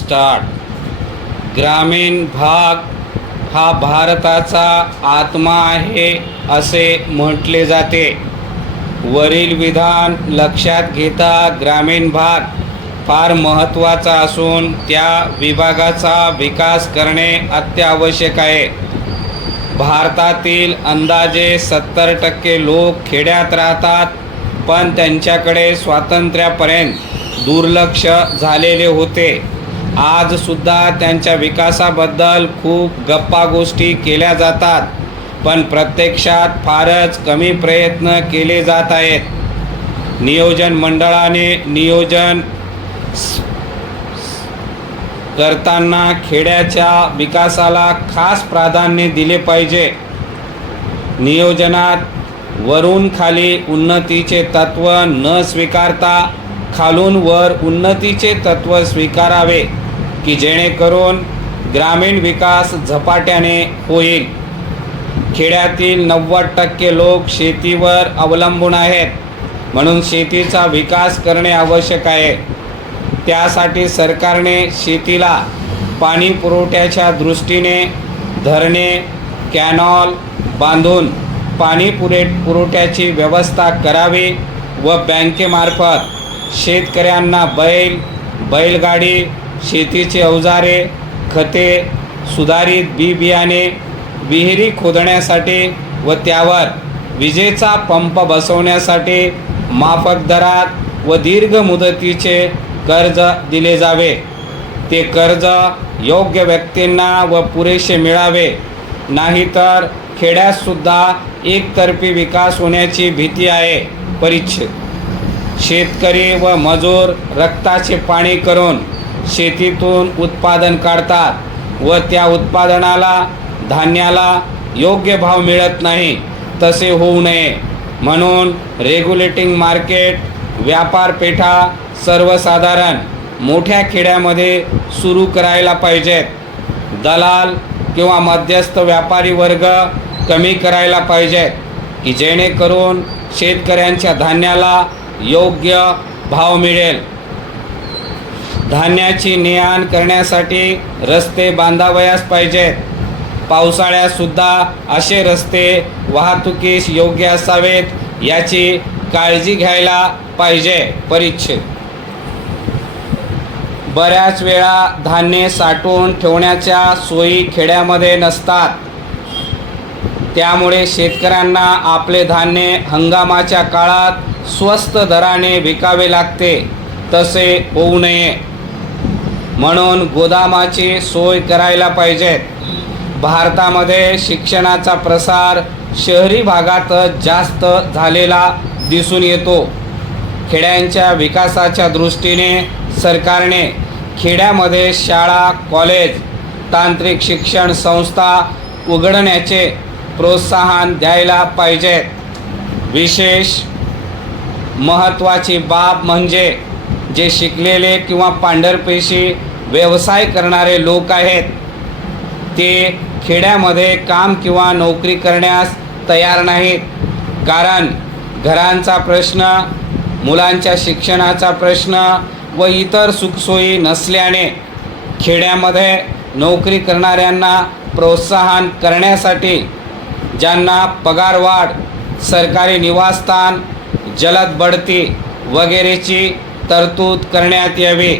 Start. ग्रामीण भाग हा भारताचा आत्मा आहे असे म्हटले जाते। वरील विधान लक्षात घेता ग्रामीण भाग फार महत्त्वाचा असून त्या विभागाचा विकास करणे अत्यावश्यक आहे। भारतातील अंदाजे 70% लोक खेड्यात राहतात, पण त्यांच्याकडे स्वातंत्र्यापर्यंत दुर्लक्ष झालेले होते। आज सुद्धा त्यांच्या विकासाबद्दल खूप गप्पा गोष्टी केल्या जातात, पण प्रत्यक्षात फारच कमी प्रयत्न केले जात आहेत। नियोजन मंडळाने नियोजन करताना खेड्याच्या विकासाला खास प्राधान्य दिले पाहिजे। नियोजनात वरून खाली उन्नतीचे तत्त्व न स्वीकारता खालून वर उन्नतीचे तत्त्व स्वीकारावे, की जेणेकरून ग्रामीण विकास झपाट्याने होईल। खेड्यातील 90% लोक शेतीवर अवलंबून आहेत, म्हणून शेतीचा विकास करणे आवश्यक आहे। त्यासाठी सरकारने शेतीला पाणी पुरवठ्याच्या दृष्टीने धरणे, कॅनॉल बांधून पाणी पुरवठ्याची व्यवस्था करावी व बँकेमार्फत शेतकऱ्यांना बैलगाडी, शेतीचे अवजारे, खते, सुधारित बियाणे, विहिरी खोदण्यासाठी व त्यावर विजेचा पंप बसवण्यासाठी माफक दरात व दीर्घ मुदतीचे कर्ज दिले जावे। ते कर्ज योग्य व्यक्तींना व पुरेसे मिळावे, नाहीतर खेड्यातसुद्धा एकतर्फी विकास होण्याची भीती आहे। परिच्छेद शेतकरी व मजूर रक्ताचे पाणी करून शेतीतून उत्पादन काढतात व त्या उत्पादनाला, धान्याला योग्य भाव मिळत नाही। तसे होऊ नये म्हणून रेग्युलेटिंग मार्केट, व्यापारपेठा सर्वसाधारण मोठ्या खेड्यामध्ये सुरू करायला पाहिजेत। दलाल किंवा मध्यस्थ व्यापारी वर्ग कमी करायला पाहिजेत, की जेणेकरून शेतकऱ्यांच्या धान्याला योग्य भाव मिळेल। धान्याची ने-आण करण्यासाठी रस्ते बांधावयास पाहिजेत। पावसाळ्यात सुद्धा असे रस्ते वाहतुकीस योग्य असावेत, याची काळजी घ्यायला पाहिजे। परिच्छेद बऱ्याच वेळा धान्य साठवून ठेवण्याच्या सोयी खेड्यामध्ये नसतात, त्यामुळे शेतकऱ्यांना आपले धान्य हंगामाच्या काळात स्वस्त दराने विकावे लागते। तसे होऊ नये म्हणून गोदामाची सोय करायला पाहिजे। भारतामध्ये शिक्षणाचा प्रसार शहरी भागातच जास्त झालेला दिसून येतो। खेड्यांच्या विकासाच्या दृष्टीने सरकारने खेड्यामध्ये शाळा, कॉलेज, तांत्रिक शिक्षण संस्था उघडण्याचे प्रोत्साहन द्यायला पाहिजे। विशेष महत्त्वाची बाब म्हणजे जे शिकलेले किंवा पांढरपेशी व्यवसाय करणारे लोक आहेत, ते खेड्यामध्ये काम किंवा नोकरी करण्यास तयार नाहीत। कारण घरांचा प्रश्न, मुलांच्या शिक्षणाचा प्रश्न व इतर सुखसोयी नसल्याने खेड्यामध्ये नोकरी करणाऱ्यांना प्रोत्साहन करण्यासाठी ज्यांना पगारवाढ, सरकारी निवासस्थान, जलद बढती वगैरेची तरतूद करण्यात यावी।